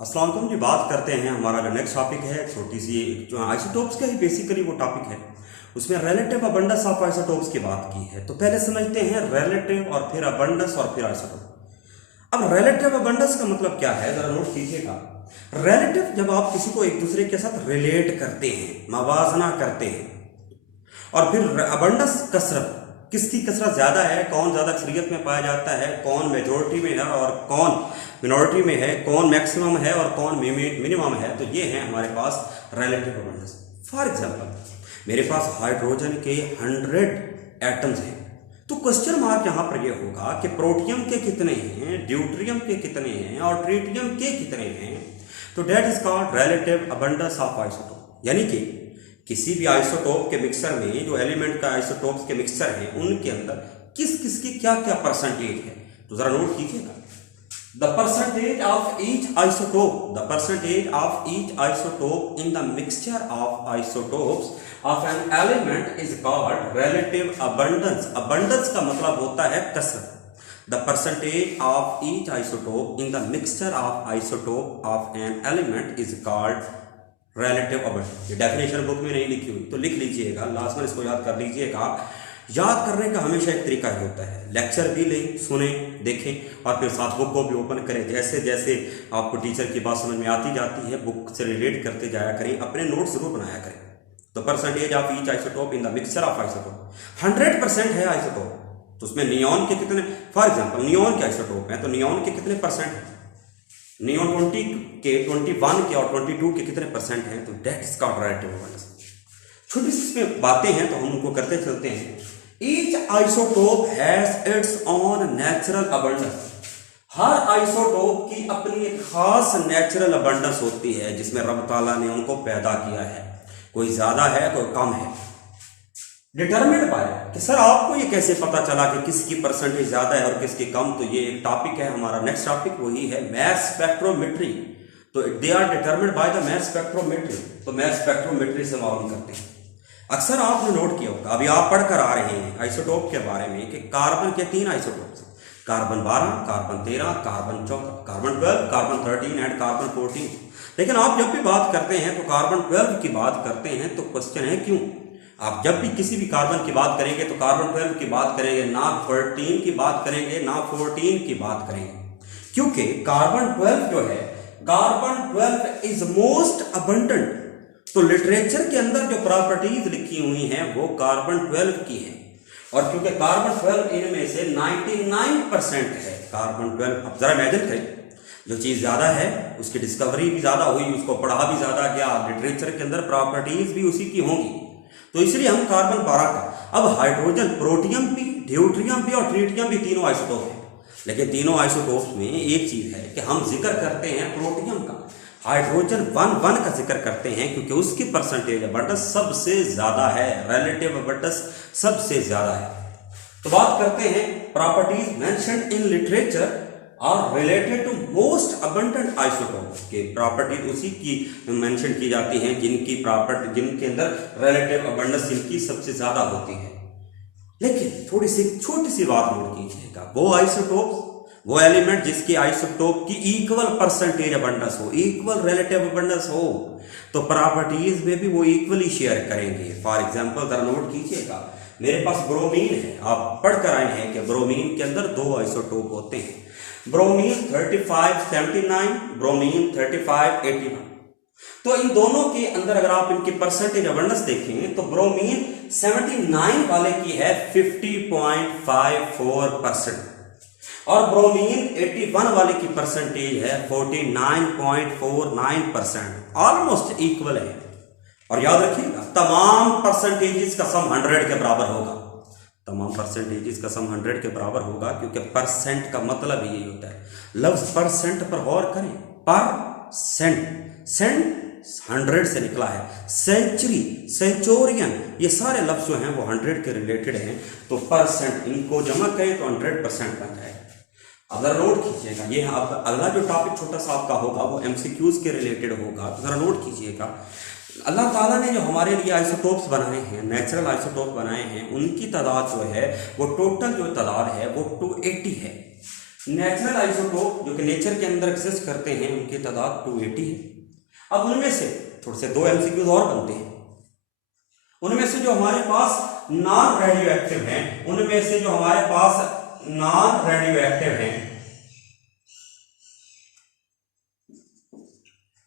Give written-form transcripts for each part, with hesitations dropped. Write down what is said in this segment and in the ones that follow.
अस्सलाम वालेकुम जी। बात करते हैं, हमारा जो नेक्स्ट टॉपिक है छोटी सी जो आइसोटोप्स का ही बेसिकली वो टॉपिक है। उसमें रिलेटिव अबंडेंस ऑफ आइसोटोप्स की बात की है। तो पहले समझते हैं रिलेटिव और फिर अबंडेंस और फिर आइसोटोप। अब रिलेटिव अबंडेंस का मतलब क्या है, जरा नोट कीजिएगा। रिलेटिव जब आप किसी को एक दूसरे के साथ रिलेट करते हैं, मवाजना करते हैं। और फिर अबंडेंस कसरत, किसकी कसरत ज्यादा है, कौन ज्यादा अक्सरियत में पाया जाता है, कौन मेजोरिटी में है और कौन मिनॉरिटी में है, कौन मैक्सिमम है और कौन मिनिमम है। तो ये है हमारे पास रिलेटिव अबंडेंस। फॉर एग्जांपल, मेरे पास हाइड्रोजन के 100 एटम्स हैं, तो क्वेश्चन मार्क यहां पर ये होगा कि प्रोटियम के कितने हैं, ड्यूट्रियम के कितने हैं और ट्रिटियम के कितने हैं। तो that is called relative abundance of isotope. यानी कि किसी भी आइसोटोप के मिक्सर में जो एलिमेंट का आइसोटोप्स के मिक्सर हैं उनके अंदर किस किस की क्या क्या परसेंटेज है। तो जरा नोट कीजिएगा, the percentage of each isotope, the percentage of each isotope in the mixture of isotopes of an element is called relative abundance. Abundance का मतलब होता है कसरत। The percentage of each isotope in the mixture of isotope of an element is called relative abundance। ये definition book में नहीं लिखी हुई, तो लिख लीजिएगा, लास्ट में इसको याद कर लीजिएगा। याद करने का हमेशा एक तरीका ही होता है, लेक्चर भी लें, सुने, देखें और फिर साथ बुक को भी ओपन करें। जैसे जैसे आपको टीचर की बात समझ में आती जाती है, बुक से रिलेट करते जाया करें, अपने नोट जरूर बनाया करें। तो percentage of each isotope in the mixture of isotope, 100% है आइसोटोप, तो उसमें नियॉन के कितने, फॉर एग्जांपल नियॉन के आइसोटोप हैं, तो नियॉन के कितने परसेंट हैं, नियॉन 20 के, 21 के और 22 के कितने परसेंट हैं। तो that is called relative abundance. छोटी सी इसमें बातें हैं तो हम उनको करते चलते हैं। Each isotope has its own natural abundance. Her isotope की अपनी एक खास नेचुरल अबंडेंस होती है जिसमें रब ताला ने उनको पैदा किया है। कोई ज्यादा है, कोई कम है। डिटरमिन्ड बाय, कि सर आपको ये कैसे पता चला कि किसकी परसेंटेज ज्यादा है और किसकी कम। तो ये एक टॉपिक है हमारा, नेक्स्ट टॉपिक वही है मास स्पेक्ट्रोमेट्री। तो they are determined by the mass spectrometry. तो मास स्पेक्ट्रोमेट्री से मालूम करते हैं। अक्सर आपने नोट किया होगा, अभी आप पढ़कर आ रहे हैं आइसोटोप के बारे में कि कार्बन के 3 isotopes, carbon 12, carbon 13, carbon 14, carbon 12, carbon 13 and carbon 14। लेकिन आप जब भी बात करते हैं तो कार्बन 12 की बात करते हैं, तो क्वेश्चन है क्यों। आप जब भी किसी भी कार्बन की बात करेंगे तो कार्बन 12 की बात करेंगे, ना 13 की बात करेंगे, ना 14 की बात करेंगे। क्योंकि कार्बन 12 जो है, कार्बन 12 इज मोस्ट अबंडेंट। तो लिटरेचर के अंदर जो प्रॉपर्टीज लिखी हुई हैं वो कार्बन 12 की है। और क्योंकि कार्बन 12 इनमें से 99% है कार्बन 12। अब जरा इमेजिन करें, जो चीज ज्यादा है उसकी डिस्कवरी भी ज्यादा हुई, उसको पढ़ा भी ज्यादा गया, लिटरेचर के अंदर प्रॉपर्टीज भी उसी की होंगी। तो इसलिए हम कार्बन 12 का, अब हाइड्रोजन, प्रोटियम भी, ड्यूट्रियम भी और ट्रिटियम भी तीनों आइसोटोप हैं। लेकिन तीनों आइसोटोप्स में एक चीज है कि हम जिक्र करते हैं प्रोटियम का, हाइड्रोजन 1 का जिक्र करते हैं क्योंकि उसकी परसेंटेज अबंडेंस सबसे ज्यादा है, रिलेटिव अबंडेंस सबसे ज्यादा है। तो बात करते हैं properties mentioned in literature are related to most abundant isotope के प्रॉपर्टी उसी की मेंशन की जाती हैं जिनकी प्रॉपर्टी, जिनके अंदर रिलेटिव अबंडेंस जिनकी सबसे ज्यादा होती है। लेकिन थोड़ी सी छोटी सी बात नोट कीजिएगा, वो आइसोटोप, वो एलिमेंट जिसकी आइसोटोप की इक्वल परसेंटेज अबंडेंस हो, इक्वल रिलेटिव अबंडेंस हो, तो प्रॉपर्टीज में भी वो इक्वली शेयर करेंगे। फॉर एग्जांपल जरा नोट कीजिएगा, मेरे पास ब्रोमीन है, आप पढ़ कर आए हैं कि ब्रोमीन के अंदर 2 आइसोटोप होते हैं, ब्रोमीन 3579, ब्रोमीन 3581। तो इन दोनों के अंदर अगर आप इनकी परसेंटेज अबंडेंस देखें तो ब्रोमीन 79 वाले की है 50.54% और ब्रोमीन 81 वाले की परसेंटेज है 49.49%। ऑलमोस्ट इक्वल है। और याद रखिएगा, तमाम परसेंटेजेस का सम 100 के बराबर होगा। तमाम परसेंटेजेस का सम 100 के बराबर होगा क्योंकि परसेंट का मतलब यही होता है। लफ्ज परसेंट पर गौर करें, परसेंट, सेंट 100 से निकला है, सेंचुरी, सेंचुरियन, ये सारे लफ्ज जो हैं वो 100 के रिलेटेड हैं। तो परसेंट, इनको जमा करें तो 100% बन जाएगा। अब जरा नोट कीजिएगा, ये अगला जो टॉपिक छोटा सा आपका होगा वो एमसीक्यूज के रिलेटेड होगा। तो जरा नोट कीजिएगा, अल्लाह ताला ने जो हमारे लिए आइसोटोप्स बनाए हैं, नेचुरल आइसोटोप बनाए हैं, उनकी तादाद जो है वो टोटल जो तादाद है वो 280 है। नेचुरल आइसोटोप जो कि नेचर के अंदर एग्जिस्ट करते हैं उनकी तादाद 280 है। अब उनमें से थोड़े से 2 एमसीक्यूज और बनते हैं। उनमें से जो हमारे पास नॉन रेडियो एक्टिव हैं, उनमें से जो हमारे पास नॉन रेडियो एक्टिव हैं,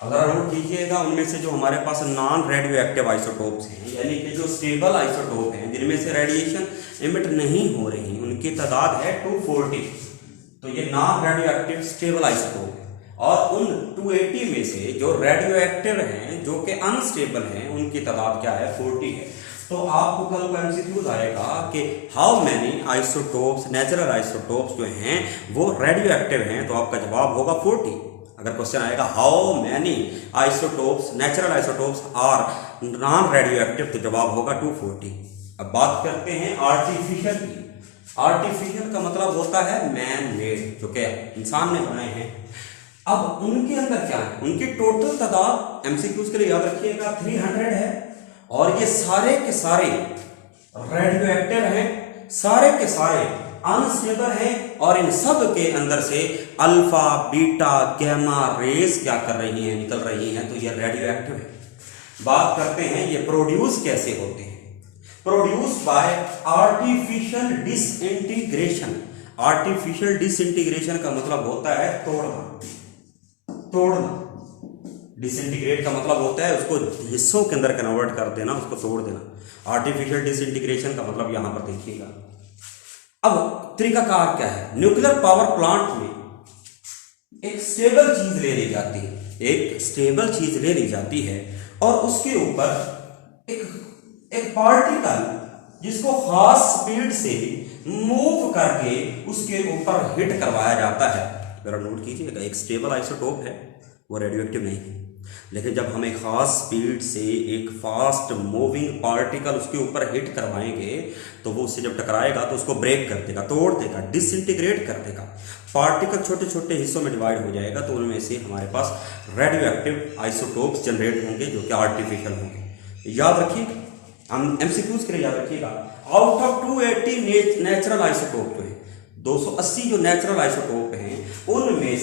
अगर नोट कीजिएगा, उनमें से जो हमारे पास नॉन रेडियो एक्टिव आइसोटोप्स हैं, यानी कि जो स्टेबल आइसोटोप हैं जिनमें से रेडिएशन इमिट नहीं हो रही, उनकी तादाद है 240। तो ये non radio active stable isotope है। और उन 280 में से जो रेडियो एक्टिव हैं जो कि अनस्टेबल हैं उनकी तादाद क्या है, 40 है। तो आपको कल को एमसीक्यूज आएगा कि how many isotopes, natural isotopes जो हैं वो रेडियो एक्टिव हैं, तो आपका जवाब होगा 40। अगर क्वेश्चन आएगा how many isotopes, natural isotopes are non radioactive, तो जवाब होगा 240। अब बात करते हैं आर्टिफिशियल की। आर्टिफिशियल का मतलब होता है मैन मेड, जो कि इंसान ने बनाए हैं। अब उनके अंदर क्या है, उनकी टोटल तादाद एमसीक्यूज के लिए याद रखिएगा 300 है, और ये सारे के सारे रेडियो एक्टिव हैं, सारे के सारे अनस्टेबल हैं, और इन सब के अंदर से अल्फा, बीटा, गैमा रेज क्या कर रही हैं, निकल रही हैं, तो ये रेडियो एक्टिव है। बात करते हैं ये प्रोड्यूस कैसे होते हैं। Produce by artificial disintegration. Artificial disintegration का मतलब होता है तोड़ना। डिसइंटीग्रेट का मतलब होता है उसको हिस्सों के अंदर कन्वर्ट कर देना, उसको तोड़ देना। आर्टिफिशियल डिसइंटीग्रेशन का मतलब यहां पर देखिएगा। अब तरीकाकार क्या है, न्यूक्लियर पावर प्लांट में एक स्टेबल चीज ले ली जाती है, एक स्टेबल चीज ले ली जाती है, और उसके ऊपर एक पार्टिकल जिसको खास स्पीड से मूव करके उसके ऊपर हिट करवाया जाता है। जरा नोट कीजिएगा, एक स्टेबल आइसोटोप है, वो रेडियो एक्टिव नहीं है, लेकिन जब हम एक खास स्पीड से एक फास्ट मूविंग पार्टिकल उसके ऊपर हिट करवाएंगे तो वो उससे जब टकराएगा तो उसको ब्रेक कर देगा, तोड़ देगा, डिसइंटीग्रेट कर देगा। पार्टिकल छोटे छोटे हिस्सों में डिवाइड हो जाएगा, तो उनमें से हमारे पास रेडियो एक्टिव आइसोटोप्स जनरेट होंगे जो कि आर्टिफिशियल होंगे। याद रखिएगा, हम एमसीक्यूज के लिए याद रखिएगा, आउट ऑफ 280 नेचुरल आइसोटोप जो है, 280 जो नेचुरल आइसोटोप हैं उनमें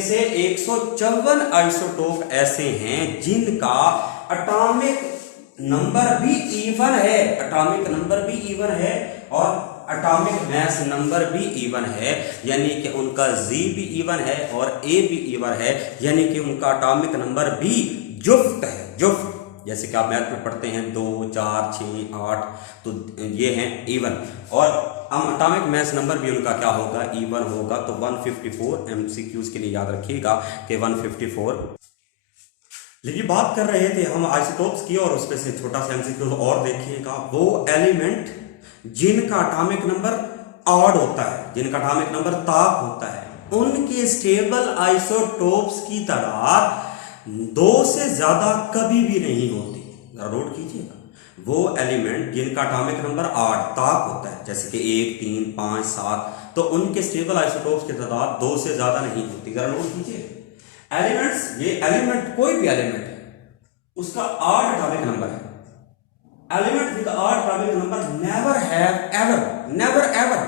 से 154 आइसोटोप ऐसे हैं जिनका एटॉमिक नंबर भी इवन है, एटॉमिक नंबर भी इवन है, और एटॉमिक मास नंबर भी इवन है, यानी कि उनका Z भी इवन है और A भी इवन है, यानी कि उनका एटॉमिक नंबर भी जुफ्त है, जुफ्त। जैसे कि आप मैथ में पढ़ते हैं 2, 4, 6, 8, तो ये हैं इवन, और एटॉमिक मास नंबर भी उनका क्या होगा, इवन होगा। तो 154 एमसीक्यूज के लिए याद रखिएगा कि 154। लेकिन बात कर रहे थे हम आइसोटोप्स की, और उसमें से छोटा सा एमसीक्यूज और देखिएगा, वो एलिमेंट जिनका एटॉमिक नंबर ऑड होता है, जिनका एटॉमिक नंबर ताक होता है, उनके स्टेबल आइसोटोप्स की तादाद 2 से ज्यादा कभी भी नहीं होती। नोट कीजिएगा, वो एलिमेंट जिनका एटॉमिक नंबर 8 ताक होता है, जैसे कि 1, 3, 5, 7, तो उनके स्टेबल आइसोटोप्स की तादाद 2 से ज्यादा नहीं होती। जरा नोट कीजिए, एलिमेंट्स, ये एलिमेंट कोई भी एलिमेंट है उसका 8 एटॉमिक नंबर है। Element with 8 atomic number never ever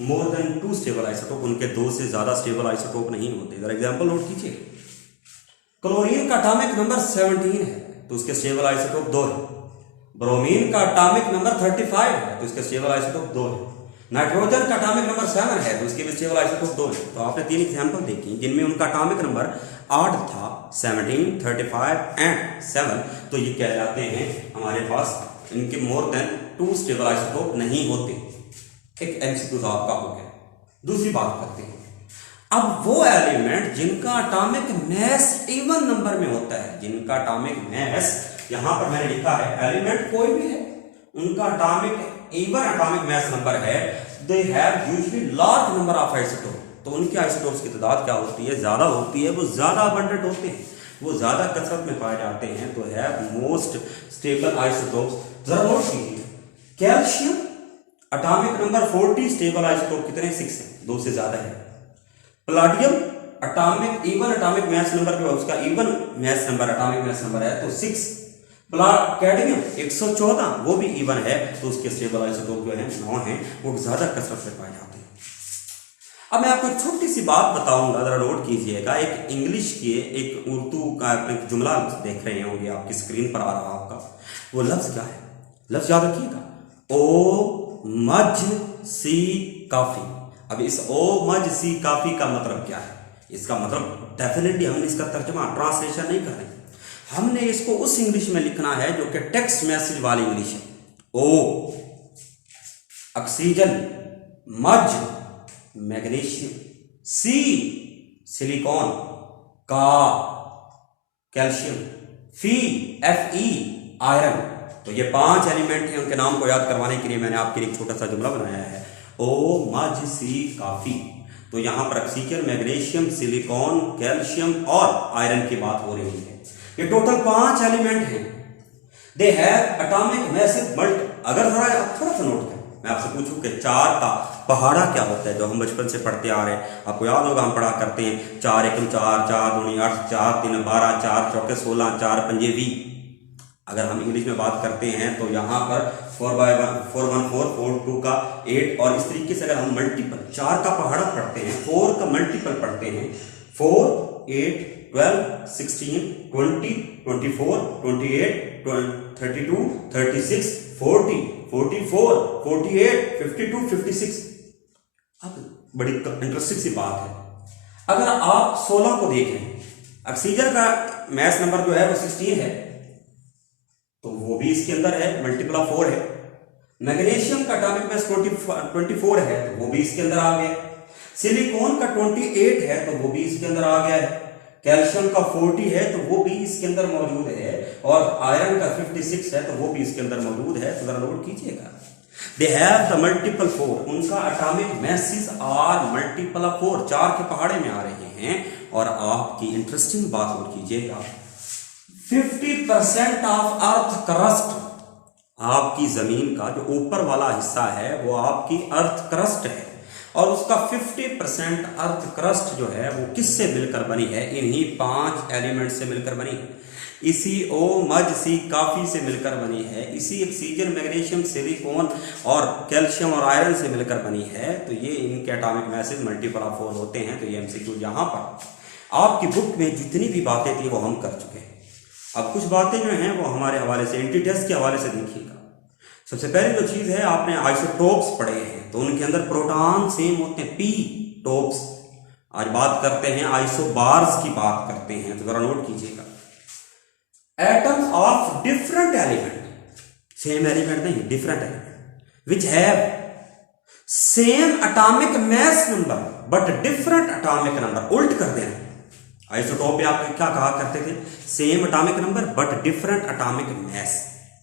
more than 2 stable isotope, उनके 2 से ज्यादा स्टेबल आइसोटोप नहीं होते। जरा एग्जांपल नोट कीजिए, क्लोरीन का एटॉमिक नंबर 17 है तो उसके स्टेबल आइसोटोप 2 है। ब्रोमीन का एटॉमिक नंबर 35 है तो उसके स्टेबल आइसोटोप 2 है। नाइट्रोजन का एटॉमिक नंबर 7 है तो उसके भी स्टेबल आइसोटोप 2 है। तो आपने 3 एग्जांपल देखी जिनमें उनका एटॉमिक नंबर 8 था, 17, 35 एंड 7, तो ये कहलाते हैं हमारे पास इनके मोर देन 2 स्टेबल आइसोटोप नहीं होते। एक एमसीक्यू आपका हो गया। दूसरी बात करते हैं, अब वो एलिमेंट जिनका एटॉमिक मास इवन नंबर में होता है, जिनका एटॉमिक मास यहां पर मैंने लिखा है, एलिमेंट कोई भी है उनका atomic even atomic mass number है, they have usually large number of isotope, तो उनके आइसोटोप्स की तादाद क्या होती है, ज्यादा होती है, वो ज्यादा अबंडेंट होते हैं, वो ज्यादा कसरत में पाए जाते हैं, तो हैव मोस्ट स्टेबल आइसोटोप्स। जरा नोट कीजिए, calcium atomic number 40, stable isotope कितने, 6 है, 2 से ज्यादा है। Platinum atomic even atomic mass number जो है उसका even mass number atomic mass number है तो 6, कैडमियम 114 वो भी इवन है, तो उसके स्टेबल आइसोटोप जो है 9 हैं, वो ज्यादा कसरत से पाए जाते हैं। अब मैं आपको एक छोटी सी बात बताऊंगा, जरा नोट कीजिएगा। एक इंग्लिश की एक उर्दू का एक जुमला देख रहे होंगे, आपकी स्क्रीन पर आ रहा आपका, वो लफ्ज क्या है? लफ्ज याद रखिएगा, ओ मज सी काफी। अब इस ओ मज सी काफी का मतलब क्या है? इसका मतलब डेफिनेटली हमने इसका तर्जमा ट्रांसलेशन नहीं कर रहे, हमने इसको उस इंग्लिश में लिखना है जो कि टेक्स्ट मैसेज वाली इंग्लिश है। ओ ऑक्सीजन, मज मैग्नीशियम, सी सिलिकॉन, का कैल्शियम, फी Fe आयरन। तो ये 5 एलिमेंट हैं, उनके नाम को याद करवाने के लिए मैंने आपके लिए एक छोटा सा जुमला बनाया है, ओ मज सी काफी। तो यहां पर ऑक्सीजन, मैग्नीशियम, सिलिकॉन, कैल्शियम और आयरन की बात हो रही है। ये टोटल 5 एलिमेंट हैं। They have atomic massive multi. अगर जरा थोड़ा सा नोट करें, मैं आपसे पूछूं कि 4 का पहाड़ा क्या होता है, जो हम बचपन से पढ़ते आ रहे हैं, आपको याद होगा, हम पढ़ा करते हैं 4 एकम 4, 4 दूनी 8, 4 3 12, 4 चौके 16, 4 पंजे 20। अगर हम इंग्लिश में बात करते हैं तो यहाँ पर 4/1 4 1 4 4 2 का 8, और इस तरीके से अगर हम मल्टीपल 4 का पहाड़ा पढ़ते हैं, 4 का मल्टीपल पढ़ते हैं, 4 8 12 16 20 24 28 32 36 40 44 48 52 56। अब बड़ी इंटरेस्टिंग सी बात है, अगर आप 16 को देखें, ऑक्सीजन का मैस नंबर जो है वो 16 है, तो वो भी इसके अंदर है, मल्टीपल ऑफ 4 है। मैग्नीशियम का एटॉमिक मास 24 है, तो वो भी इसके अंदर आ गया। सिलिकॉन का 28 है, तो वो भी इसके अंदर आ गया है। कैल्शियम का 40 है, तो वो भी इसके अंदर मौजूद है, और आयरन का 56 है, तो वो भी इसके अंदर मौजूद है। तो जरा नोट कीजिएगा, दे हैव द मल्टीपल 4, उनका atomic masses are multiple of 4, 4 के पहाड़े में आ रहे हैं। और आपकी इंटरेस्टिंग बात नोट कीजिएगा, 50% ऑफ अर्थ क्रस्ट, आपकी जमीन का जो ऊपर वाला हिस्सा है वो आपकी अर्थ क्रस्ट है, और उसका 50% अर्थ क्रस्ट जो है वो किससे मिलकर बनी है? इन्हीं 5 एलिमेंट से मिलकर बनी है। इसी ओ मज सी काफी से मिलकर बनी है, इसी ऑक्सीजन, मैग्नीशियम, सिलिकॉन और कैल्शियम और आयरन से मिलकर बनी है। तो ये इनके एटॉमिक मैसेज मल्टीपल ऑफ 4 होते हैं। तो ये एमसीक्यू यहाँ पर आपकी बुक में जितनी भी बातें थी वो हम कर चुके हैं। अब कुछ बातें जो हैं वो हमारे हवाले से, एंटी टेस्ट के हवाले से देखिएगा। सबसे पहले जो चीज है, आपने आइसोटोप्स पढ़े हैं, तो उनके अंदर प्रोटॉन सेम होते हैं, पी टोप्स। आज बात करते हैं आइसोबार्स की बात करते हैं, तो जरा नोट कीजिएगा, atoms of different element, same element नहीं, different element, which have same atomic mass number but different atomic number. उल्ट कर देना, आइसोटोप में आप क्या कहा करते थे? Same atomic number but different atomic mass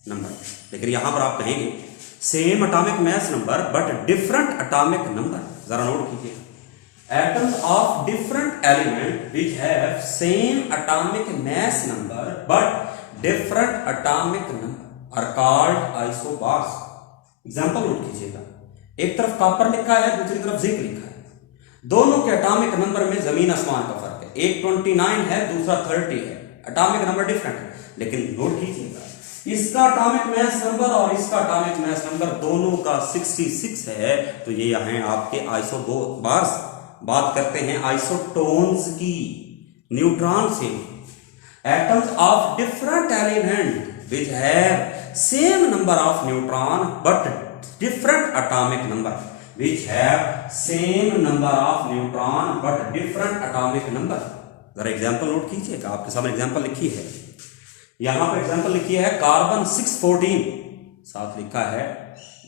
number. लेकिन यहां पर आप कहेंगे same atomic mass number but different atomic number. जरा नोट कीजिए, atoms of different element which have same atomic mass number but different atomic number are called isobars. Example note कीजिएगा, एक तरफ कॉपर लिखा है, दूसरी तरफ जिंक लिखा है, दोनों के एटॉमिक नंबर में जमीन आसमान का फर्क है। एक 29 है, दूसरा 30 है, एटॉमिक नंबर डिफरेंट है। लेकिन नोट कीजिएगा, इसका एटॉमिक मास नंबर और इसका एटॉमिक मास नंबर दोनों का 66 है। तो ये हैं आपके आइसोबार्स। बात करते हैं आइसोटोन्स की, न्यूट्रॉन से। Atoms of different element which have same number of neutron but different atomic number, which have same number of neutron but different atomic number. जरा एग्जांपल नोट कीजिएगा, आपके सामने एग्जांपल लिखी है, यहां पर एग्जांपल लिखी है कार्बन 614, साथ लिखा है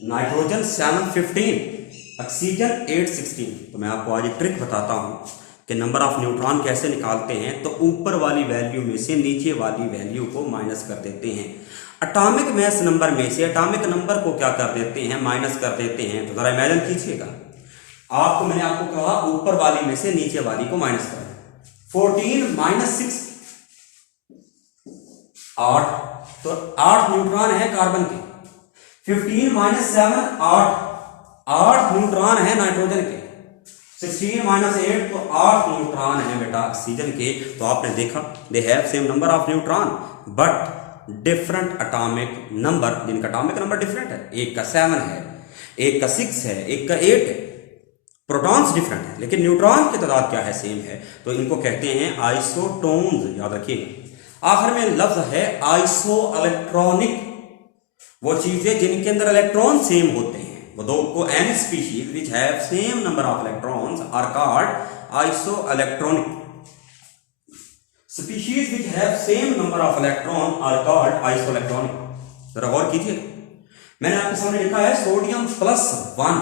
नाइट्रोजन 715, ऑक्सीजन 816। तो मैं आपको आज एक ट्रिक बताता हूं कि नंबर ऑफ न्यूट्रॉन कैसे निकालते हैं। तो ऊपर वाली वैल्यू में से नीचे वाली वैल्यू को माइनस कर देते हैं, एटॉमिक मास नंबर में से एटॉमिक नंबर को क्या कर देते हैं? माइनस कर देते हैं। तो जरा इमेजिन कीजिएगा, मैंने आपको कहा ऊपर वाली में से नीचे वाली को माइनस कर, 14 माइनस 6 8, तो 8 न्यूट्रॉन है कार्बन के। 15 माइनस 7 8 न्यूट्रॉन है नाइट्रोजन के। 16 माइनस 8 तो 8 न्यूट्रॉन है बेटा ऑक्सीजन के। तो आपने देखा, they have same number of neutron but different atomic number, जिनका एटॉमिक नंबर डिफरेंट है, एक का 7 है, एक का 6 है, एक का 8 है, प्रोटॉन्स डिफरेंट है, लेकिन न्यूट्रॉन की तादाद क्या है, सेम है, तो इनको कहते हैं आइसोटोन्स, याद रखिएगा। आखिर में लफ्ज है आइसो इलेक्ट्रॉनिक, वो चीजें जिनके अंदर इलेक्ट्रॉन सेम होते हैं, वो दो को an species which have same number of electrons are called isoelectronic. Species which have same number of electron are called isoelectronic. जरा गौर कीजिए, मैंने आपके सामने लिखा है सोडियम +1,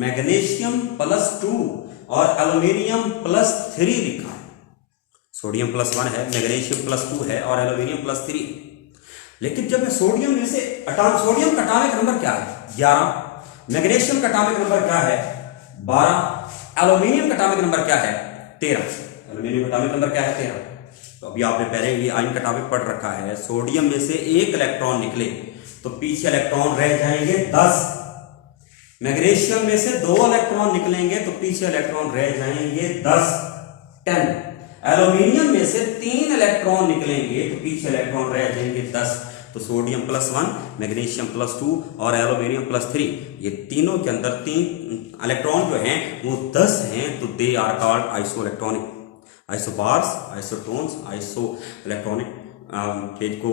मैग्नीशियम +2 और एल्यूमिनियम +3 लिखा है। सोडियम +1 है, मैग्नीशियम +2 है और एल्यूमिनियम +3। लेकिन जब मैं सोडियम में से सोडियम का एटॉमिक नंबर क्या है, 11, मैग्नीशियम का एटॉमिक नंबर क्या है, 12, एल्यूमिनियम का एटॉमिक नंबर क्या है, 13। एल्यूमिनियम का एटॉमिक नंबर क्या है, 13। तो अभी आपने पहले ही आयन का टॉपिक पढ़ रखा है, सोडियम में से एक इलेक्ट्रॉन निकले तो पीछे इलेक्ट्रॉन रह जाएंगे 10, मैग्नीशियम में से 2 इलेक्ट्रॉन निकलेंगे तो पीछे इलेक्ट्रॉन रह जाएंगे 10, एल्यूमिनियम में से 3 इलेक्ट्रॉन निकलेंगे तो पीछे इलेक्ट्रॉन रह जाएंगे 10। तो सोडियम +1, मैग्नीशियम +2 और एल्यूमिनियम +3, ये तीनों के अंदर 3 इलेक्ट्रॉन जो हैं वो 10 हैं, तो they are called isoelectronic. Isobars, isotones, isoelectronic. Page को,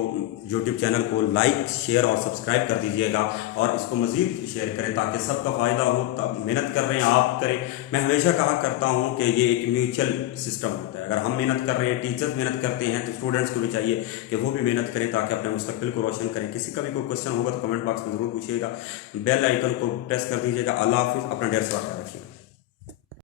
यूट्यूब चैनल को लाइक, शेयर और सब्सक्राइब कर दीजिएगा और इसको मज़ीद शेयर करें ताकि सबका फ़ायदा हो। तब मेहनत कर रहे हैं आप करें। मैं हमेशा कहा करता हूं कि ये एक म्यूचुअल सिस्टम होता है। अगर हम मेहनत कर रहे हैं, टीचर्स मेहनत करते हैं, तो स्टूडेंट्स को भी चाहिए कि वो भी मेहनत करें ताकि अपने मुस्तकबिल को रोशन करें। किसी का भी कोई क्वेश्चन होगा तो कमेंट बॉक्स में ज़रूर पूछिएगा। बेल आइकन को प्रेस कर दीजिएगा। अल्लाह हाफिज़। अपना ढेर सारा ख्याल रखिएगा।